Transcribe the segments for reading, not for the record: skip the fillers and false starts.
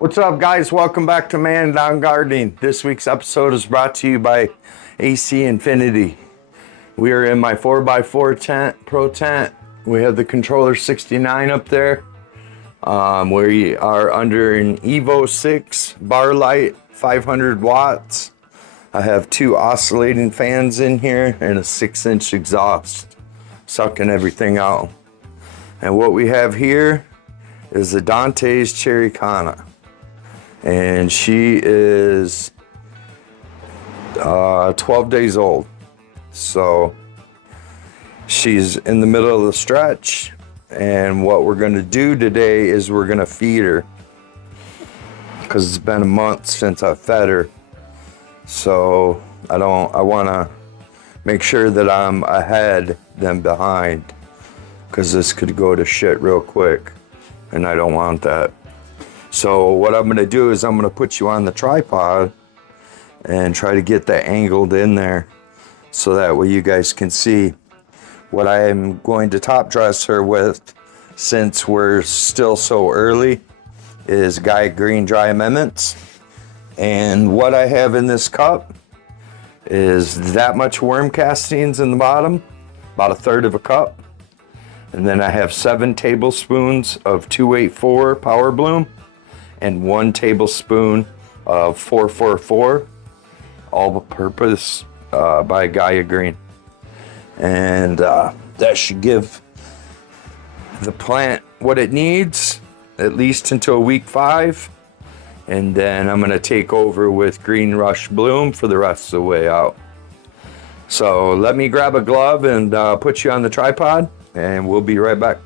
What's up, guys? Welcome back to Man Down Gardening. This week's episode is brought to you by acinfinity. We are in my 4x4 tent, pro tent. We have the controller 69 up there. We are under an Evo 6 bar light, 500 watts. I have 2 oscillating fans in here and a 6-inch exhaust, sucking everything out. And what we have here is the Dante's Cherry Canna. And she is 12 days old. So she's in the middle of the stretch. And what we're going to do today is we're going to feed her. Because it's been a month since I fed her. So I want to make sure that I'm ahead than behind. Because this could go to shit real quick. And I don't want that. So what I'm going to do is I'm going to put you on the tripod and try to get that angled in there so that way you guys can see what I am going to top dress her with, since we're still so early, is Guy Green Dry Amendments. And what I have in this cup is that much worm castings in the bottom, about 1/3 of a cup. And then I have 7 tablespoons of 284 Power Bloom and 1 tablespoon of 444 all-purpose by Gaia Green. And that should give the plant what it needs, at least until week 5. And then I'm going to take over with Green Rush Bloom for the rest of the way out. So let me grab a glove and put you on the tripod, and we'll be right back.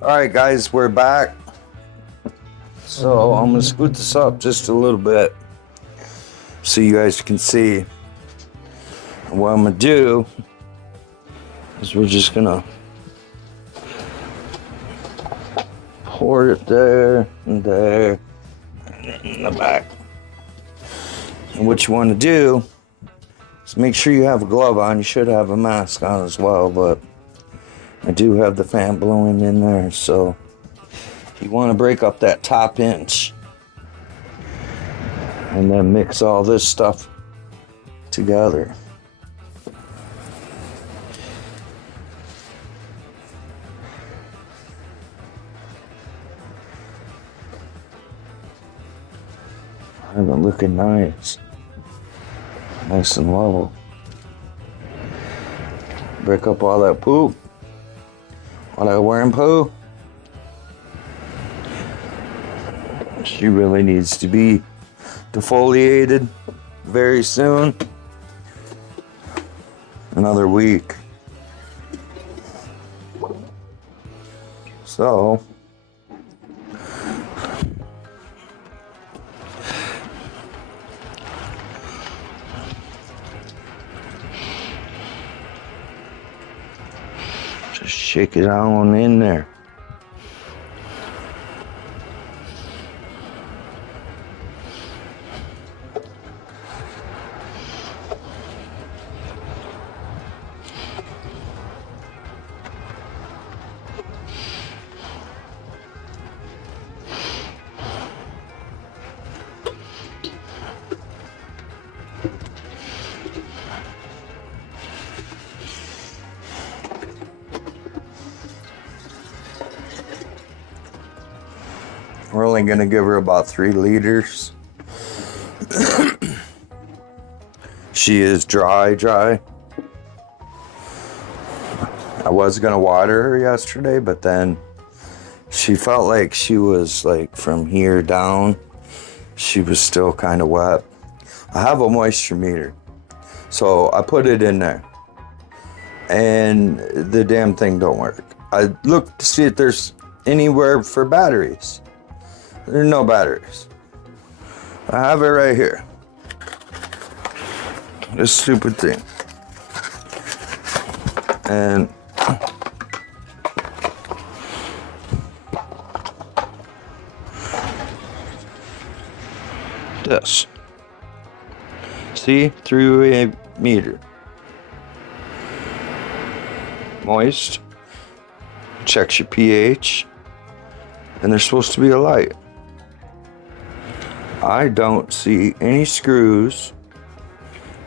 All right, guys, we're back. So I'm gonna scoot this up just a little bit so you guys can see. And what I'm gonna do is we're just gonna pour it there and there and in the back. And what you want to do is make sure you have a glove on. You should have a mask on as well, but I do have the fan blowing in there, so you want to break up that top inch and then mix all this stuff together. And it looking nice. Nice and level. Break up all that poop. All that worm poo. She really needs to be defoliated very soon. Another week. So just shake it on in there. We're only going to give her about 3 liters. She is dry. I was going to water her yesterday, but then she felt like she was like from here down. She was still kind of wet. I have a moisture meter, so I put it in there. And the damn thing don't work. I looked to see if there's anywhere for batteries. There are no batteries. I have it right here. This stupid thing. And this. See? 3-way meter. Moist. Checks your pH. and there's supposed to be a light. I don't see any screws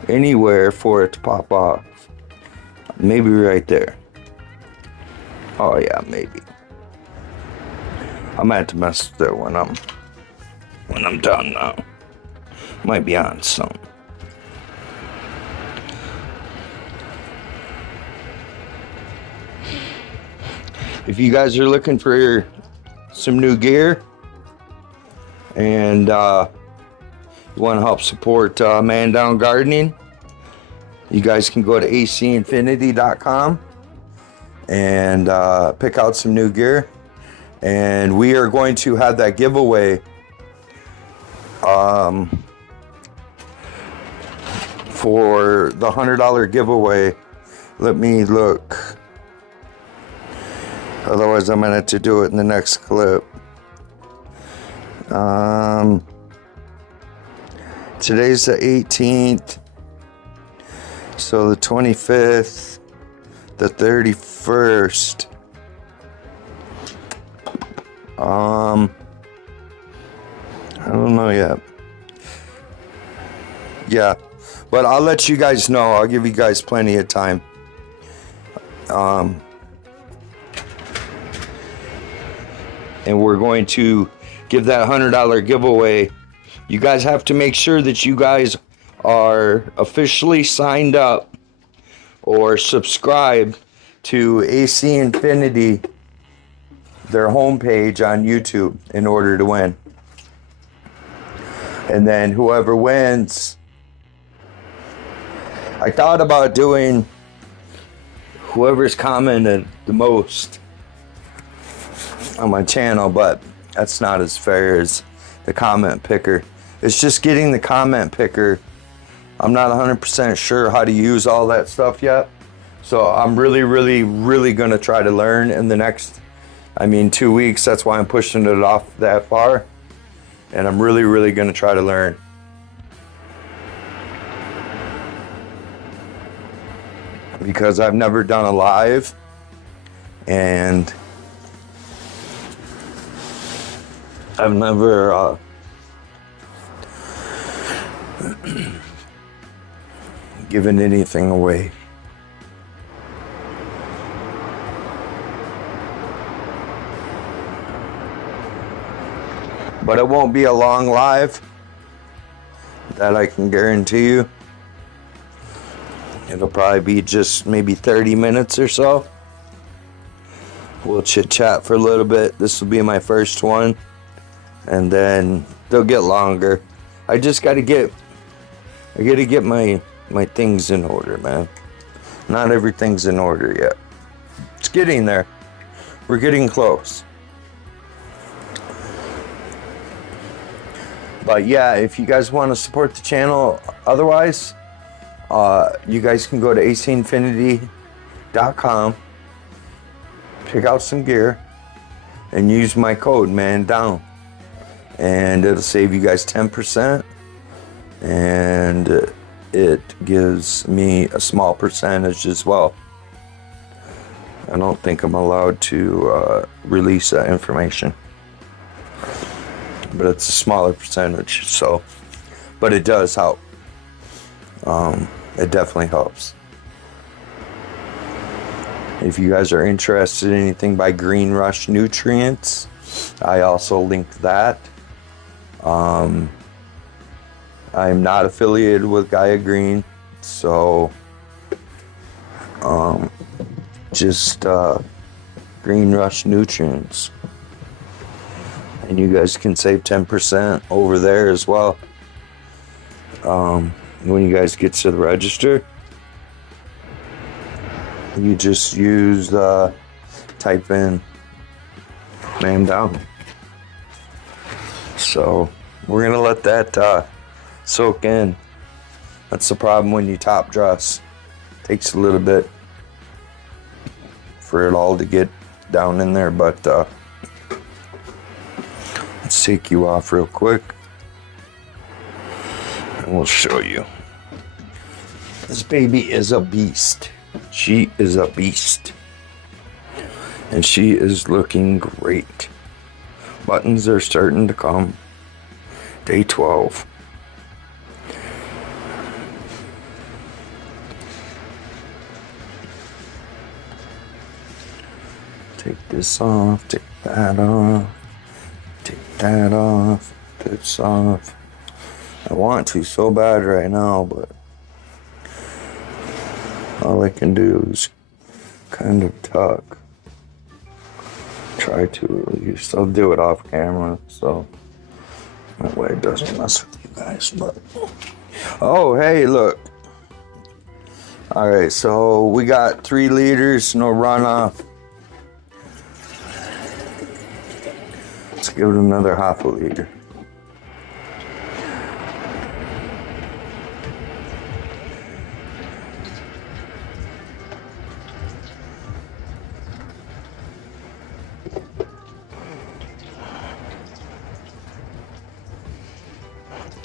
anywhere for it to pop off. Maybe right there. Oh yeah, maybe. I might have to mess with it when I'm done now. Might be on some. If you guys are looking for some new gear and you want to help support Man Down Gardening, you guys can go to acinfinity.com and pick out some new gear. And we are going to have that giveaway for the $100 giveaway. Let me look. Otherwise, I'm going to have to do it in the next clip. Today's the 18th. So the 25th, the 31st. I don't know yet. Yeah, but I'll let you guys know. I'll give you guys plenty of time. And we're going to give that $100 giveaway. You guys have to make sure that you guys are officially signed up or subscribed to AC Infinity, their homepage on YouTube, in order to win. And then whoever wins, I thought about doing whoever's commented the most on my channel, but that's not as fair as the comment picker. It's just getting the comment picker. I'm not 100% sure how to use all that stuff yet. So I'm really going to try to learn in the next, 2 weeks. That's why I'm pushing it off that far. And I'm really going to try to learn. Because I've never done a live. And I've never given anything away. But it won't be a long live. That I can guarantee you. It'll probably be just maybe 30 minutes or so. We'll chit chat for a little bit. This will be my first one. And then they'll get longer. I just gotta get my things in order, man. Not everything's in order yet. It's getting there. We're getting close. But yeah, if you guys want to support the channel, otherwise, you guys can go to acinfinity.com, pick out some gear, and use my code MANDOWN. And it'll save you guys 10%. And it gives me a small percentage as well. I don't think I'm allowed to release that information. But it's a smaller percentage, so. But it does help. It definitely helps. If you guys are interested in anything by Green Rush Nutrients, I also linked that. I'm not affiliated with Gaia Green, so just Green Rush Nutrients. And you guys can save 10% over there as well. When you guys get to the register, you just use type in Man Down. So we're gonna let that soak in. That's the problem when you top dress. It takes a little bit for it all to get down in there, but let's take you off real quick and we'll show you. This baby is a beast. She is a beast. And she is looking great. Buttons are starting to come. Day 12. Take this off, take that off, take that off, this off. I want to so bad right now, but all I can do is kind of tuck. Try to at least. I'll do it off camera, so that way it doesn't mess with you guys. But oh, hey, look. All right, so we got 3 liters, no runoff. Let's give it another half a liter.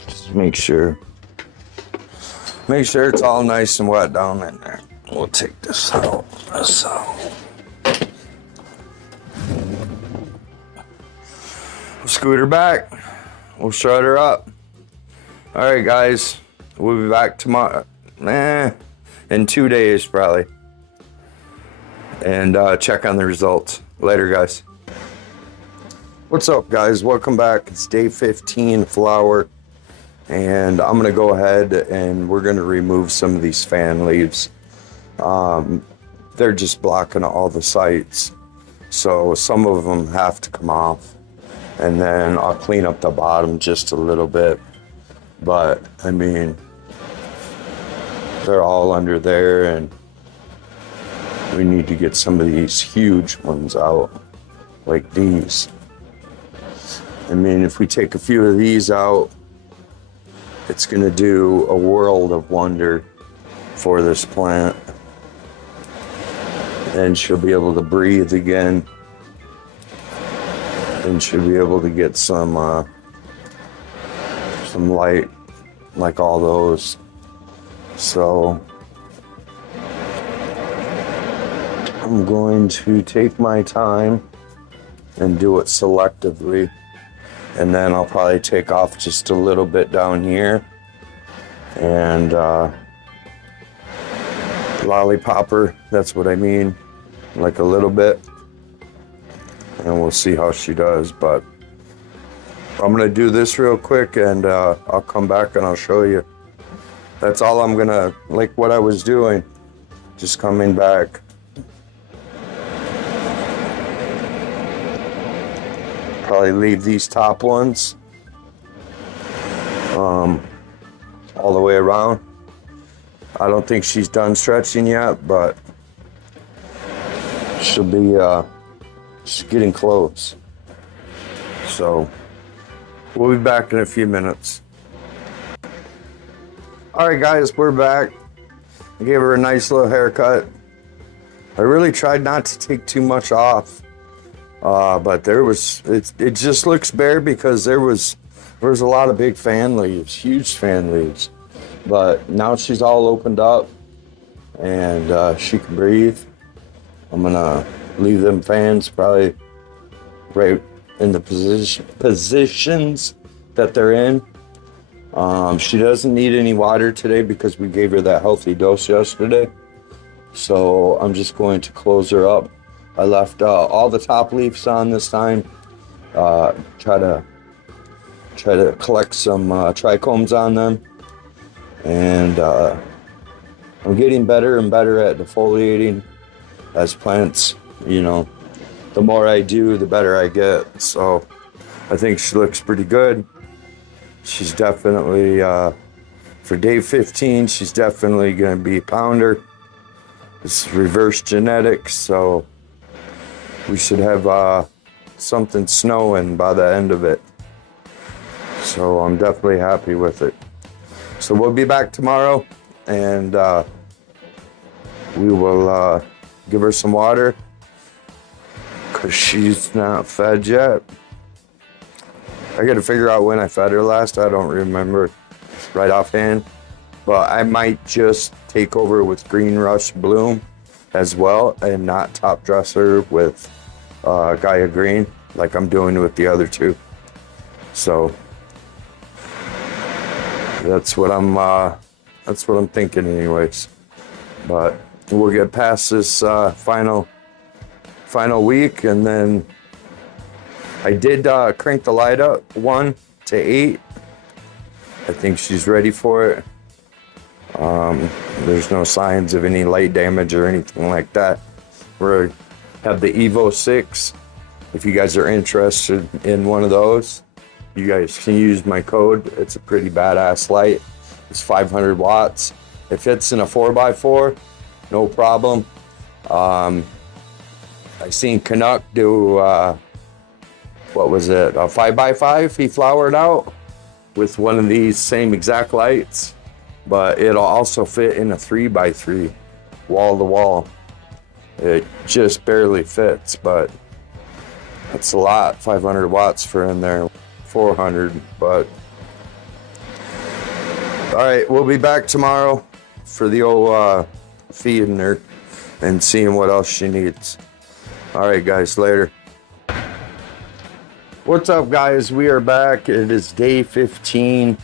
Just make sure it's all nice and wet down in there. We'll take this out. We'll scoot her back. We'll shut her up. All right, guys. We'll be back tomorrow. In 2 days, probably. And check on the results. Later, guys. What's up, guys? Welcome back. It's day 15, flower. And I'm going to go ahead and we're going to remove some of these fan leaves. They're just blocking all the sites. So some of them have to come off. And then I'll clean up the bottom just a little bit. But, I mean, they're all under there. And we need to get some of these huge ones out. Like these. I mean, if we take a few of these out, it's going to do a world of wonder for this plant. And she'll be able to breathe again. And she'll be able to get some light like all those. So I'm going to take my time and do it selectively. And then I'll probably take off just a little bit down here. And lollipopper, that's what I mean. Like a little bit. And we'll see how she does. But I'm going to do this real quick and I'll come back and I'll show you. That's all I'm going to, like what I was doing. Just coming back. Probably leave these top ones all the way around. I don't think she's done stretching yet, but she'll be she's getting close. So we'll be back in a few minutes. All right, guys, we're back. I gave her a nice little haircut. I really tried not to take too much off. But it just looks bare because there was a lot of big fan leaves, huge fan leaves. But now she's all opened up and she can breathe. I'm gonna leave them fans probably right in the positions that they're in. She doesn't need any water today because we gave her that healthy dose yesterday. So I'm just going to close her up. I left all the top leaves on this time. Try to collect some trichomes on them. And I'm getting better and better at defoliating as plants. You know, the more I do, the better I get. So I think she looks pretty good. She's definitely, for day 15, she's definitely going to be a pounder. It's reverse genetics, so we should have something snowing by the end of it. So I'm definitely happy with it. So we'll be back tomorrow and we will give her some water because she's not fed yet. I got to figure out when I fed her last. I don't remember right offhand. But I might just take over with Green Rush Bloom as well and not top dresser with Gaia Green. like I'm doing with the other two. So that's what I'm thinking anyways. But we'll get past this final week, and then I did crank the light up 1 to 8. I think she's ready for it. There's no signs of any light damage or anything like that. We have the Evo 6. If you guys are interested in one of those, you guys can use my code. It's a pretty badass light. It's 500 watts. It fits in a 4x4, no problem. I seen Canuck do, what was it, a 5x5 he flowered out with one of these same exact lights, but it'll also fit in a 3x3 wall to wall. It just barely fits, but it's a lot. 500 watts for in there, 400, but all right, we'll be back tomorrow for the old feeding her and seeing what else she needs. All right, guys, later. What's up, guys? We are back. It is day 15.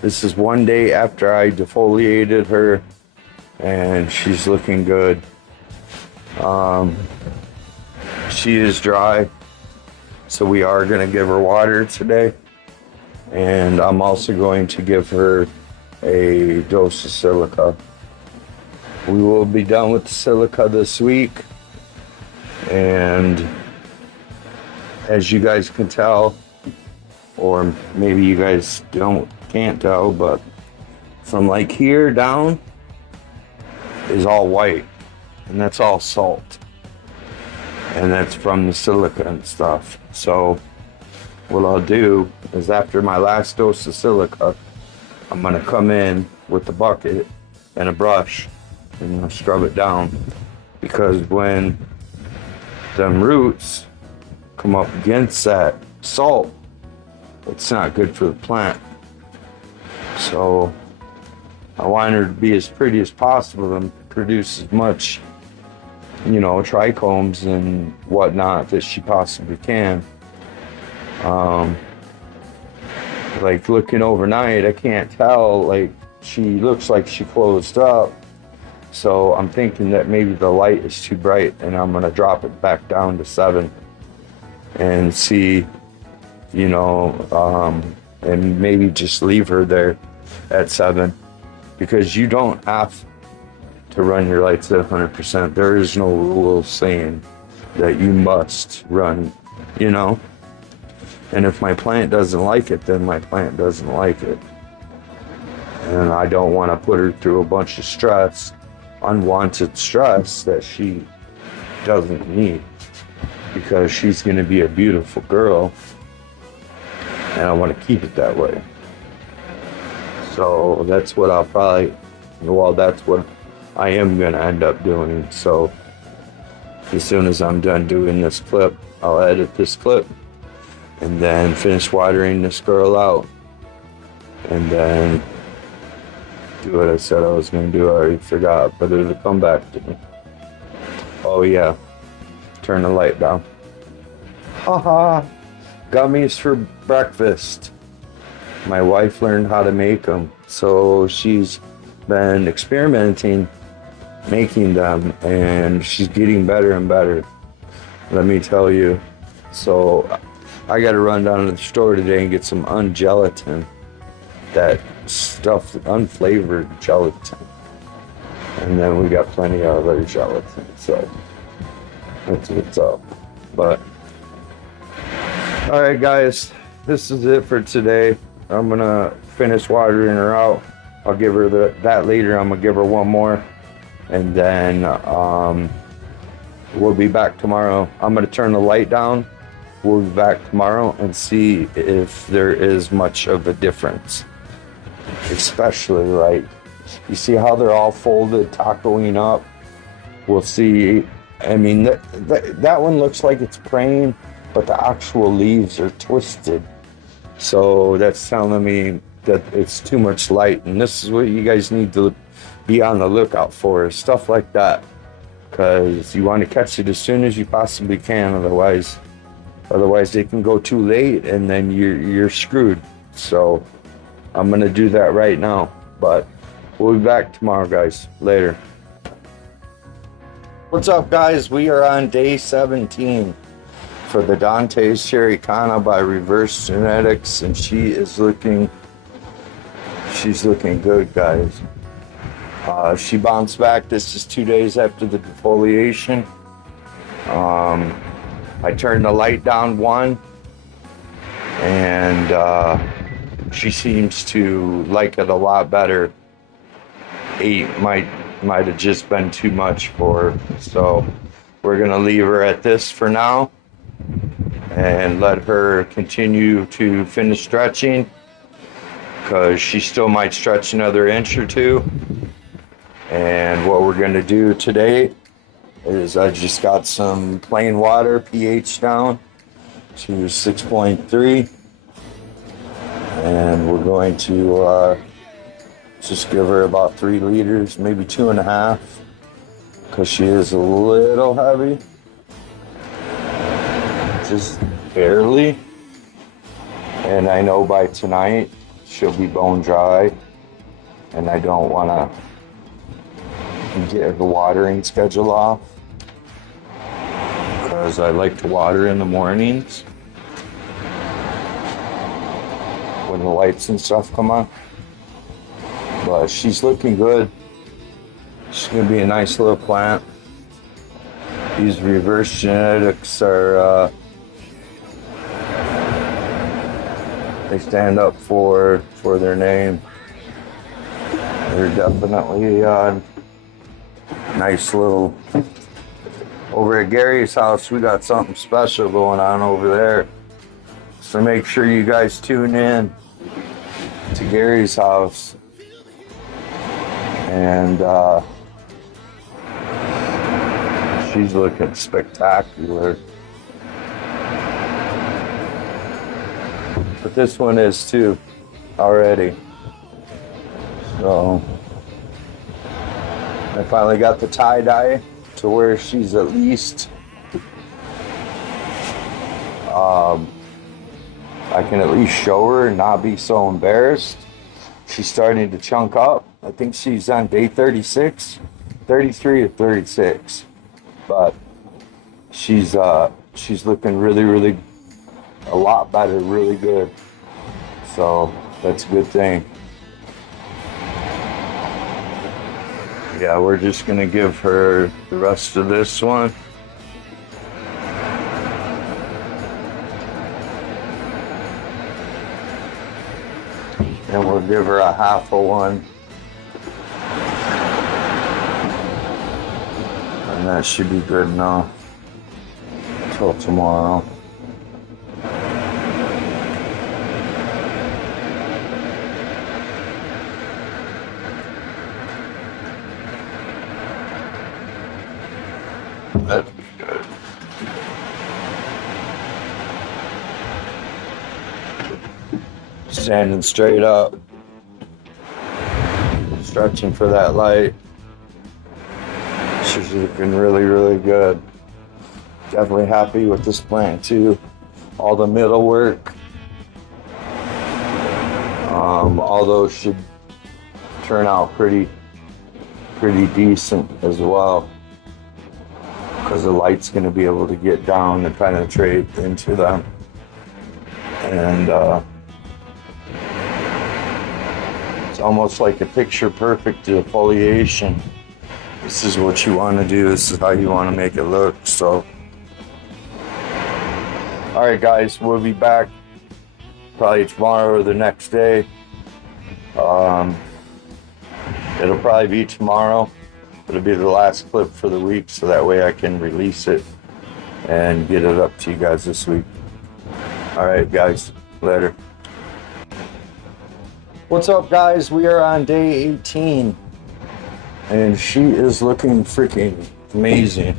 This is one day after I defoliated her, and she's looking good. She is dry, so we are going to give her water today, and I'm also going to give her a dose of silica. We will be done with the silica this week, and as you guys can tell, or maybe you guys can't tell, but from like here down is all white, and that's all salt, and that's from the silica and stuff. So what I'll do is, after my last dose of silica, I'm gonna come in with the bucket and a brush and scrub it down, because when them roots come up against that salt, it's not good for the plant. So I want her to be as pretty as possible and produce as much, trichomes and whatnot that she possibly can. Like looking overnight, I can't tell, like she looks like she closed up. So I'm thinking that maybe the light is too bright, and I'm gonna drop it back down to 7 and see, and maybe just leave her there at 7, because you don't have to run your lights at 100%. There is no rule saying that you must run, and if my plant doesn't like it, then my plant doesn't like it, and I don't want to put her through a bunch of stress, unwanted stress that she doesn't need, because she's going to be a beautiful girl, and I want to keep it that way. So that's what that's what I am going to end up doing. So as soon as I'm done doing this clip, I'll edit this clip and then finish watering this girl out, and then do what I said I was going to do. I already forgot, but it'll come back to me. Oh yeah, turn the light down. Haha, gummies for breakfast. My wife learned how to make them, so she's been experimenting making them, and she's getting better and better, let me tell you. So I got to run down to the store today and get some ungelatin, that stuff, unflavored gelatin, and then we got plenty of other gelatin, so that's what's up. But all right, guys, this is it for today. I'm gonna finish watering her out. I'll give her that later. I'm gonna give her one more, and then we'll be back tomorrow. I'm gonna turn the light down. We'll be back tomorrow and see if there is much of a difference. Especially, like, you see how they're all folded, tacoing up? We'll see. I mean, that one looks like it's praying, but the actual leaves are twisted. So that's telling me that it's too much light. And this is what you guys need to be on the lookout for, is stuff like that. Because you want to catch it as soon as you possibly can. Otherwise Otherwise they can go too late and then you're screwed. So I'm gonna do that right now, but we'll be back tomorrow, guys. Later. What's up, guys? We are on day 17 for the Dante's Cherry Canna by Reverse Genetics, and she's looking good, guys. She bounced back. This is 2 days after the defoliation. I turned the light down one, and she seems to like it a lot better. 8 might have just been too much for her, so we're gonna leave her at this for now and let her continue to finish stretching, because she still might stretch another inch or two. And what we're gonna do today is I just got some plain water, pH down to 6.3, and we're going to just give her about 3 liters, maybe 2.5, because she is a little heavy, just barely. And I know by tonight she'll be bone dry, and I don't want to get the watering schedule off, because I like to water in the mornings when the lights and stuff come on. But she's looking good. She's gonna be a nice little plant. These Reverse Genetics are they stand up for their name. They're definitely nice little. Over at Gary's house, we got something special going on over there, so make sure you guys tune in to Gary's house. And she's looking spectacular. But this one is too already. So I finally got the tie-dye to where she's at least I can at least show her and not be so embarrassed. She's starting to chunk up. I think she's on day 36, 33 or 36, but she's looking really a lot better, really good. So that's a good thing. Yeah, we're just gonna give her the rest of this one. And we'll give her a half of one. And that should be good enough till tomorrow. That'd be good. Standing straight up, stretching for that light. She's looking really good. Definitely happy with this plant too. All the middle work, all those should turn out pretty decent as well, because the light's going to be able to get down and penetrate into them. And it's almost like a picture perfect defoliation. This is what you want to do. This is how you want to make it look. So, all right, guys, we'll be back probably tomorrow or the next day. It'll probably be tomorrow. It'll be the last clip for the week, so that way I can release it and get it up to you guys this week. All right, guys, later. What's up, guys? We are on day 18, and she is looking freaking amazing.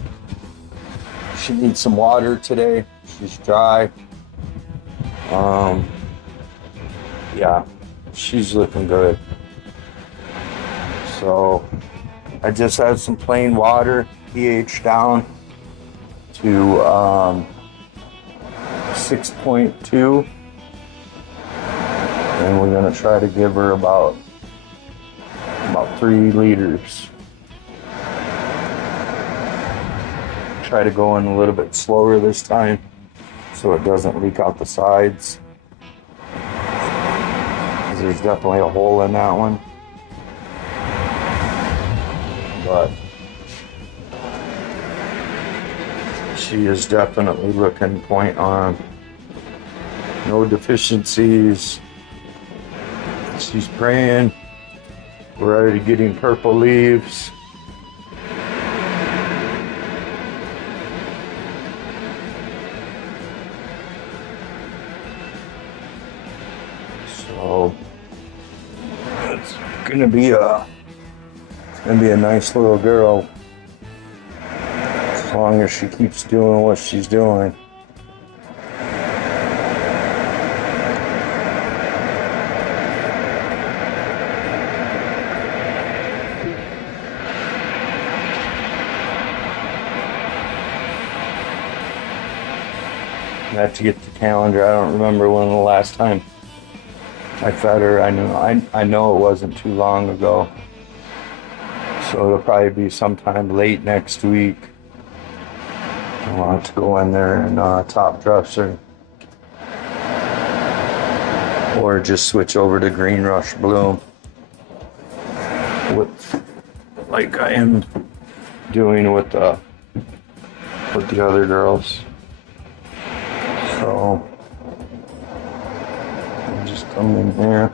She needs some water today. She's dry. Yeah, she's looking good. So I just had some plain water, pH down to 6.2, and we're gonna try to give her about 3 liters. Try to go in a little bit slower this time so it doesn't leak out the sides. There's definitely a hole in that one. But she is definitely looking point on. No deficiencies. She's praying. We're already getting purple leaves. So it's gonna be a nice little girl as long as she keeps doing what she's doing. I have to get the calendar. I don't remember when the last time I fed her. I know it wasn't too long ago. So it'll probably be sometime late next week. I'll have to go in there and top dress her. Or just switch over to Green Rush Bloom. Like I am doing with the other girls. So I'll just come in here.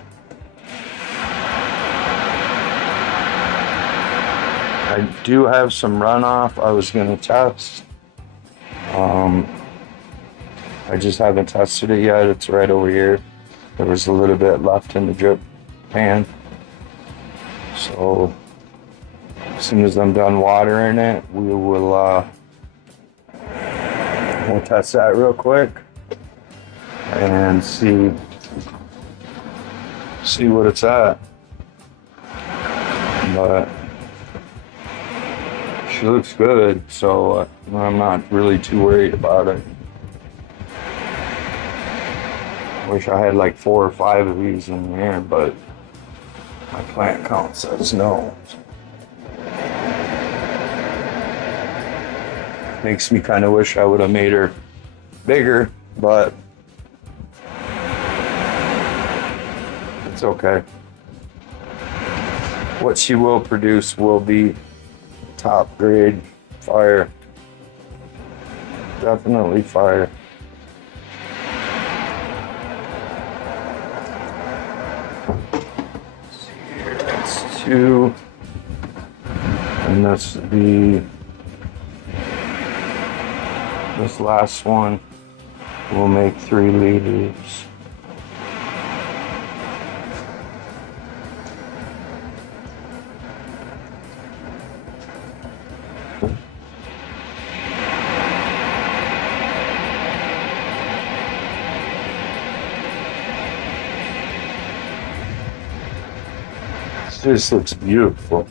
I do have some runoff I was going to test. I just haven't tested it yet. It's right over here. There was a little bit left in the drip pan. So as soon as I'm done watering it, we'll test that real quick and see what it's at. But she looks good, so I'm not really too worried about it. Wish I had like 4 or 5 of these in here, but my plant count says no. Makes me kind of wish I would have made her bigger, but it's okay. What she will produce will be top grade fire. Definitely fire. Let's see here, that's 2. And this would be this last one will make 3 liters. This looks beautiful.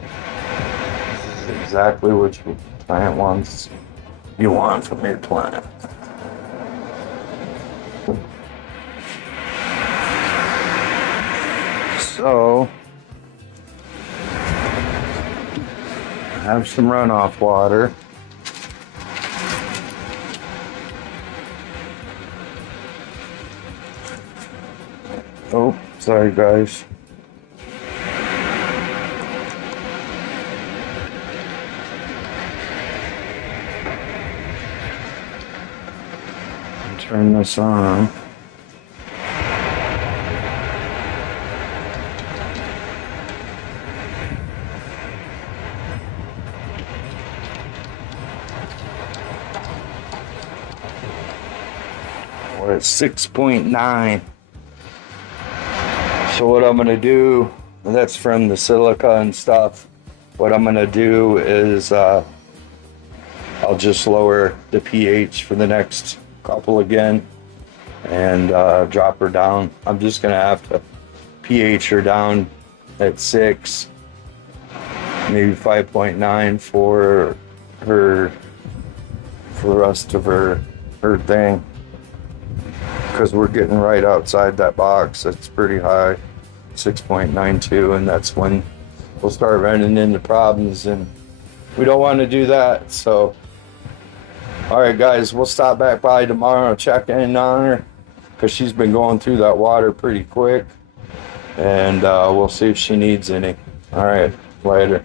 This is exactly what your plant wants. You want from your plant. So I have some runoff water. Oh, sorry guys. Turn this on. We're at 6.9. So what I'm gonna do, that's from the silica and stuff. What I'm gonna do is I'll just lower the pH for the next couple again and drop her down. I'm just gonna have to pH her down at 6, maybe 5.9 for the rest of her thing. because we're getting right outside that box. That's pretty high, 6.92, and that's when we'll start running into problems, and we don't want to do that. So all right, guys, we'll stop back by tomorrow, check in on her, because she's been going through that water pretty quick, and we'll see if she needs any. All right, later.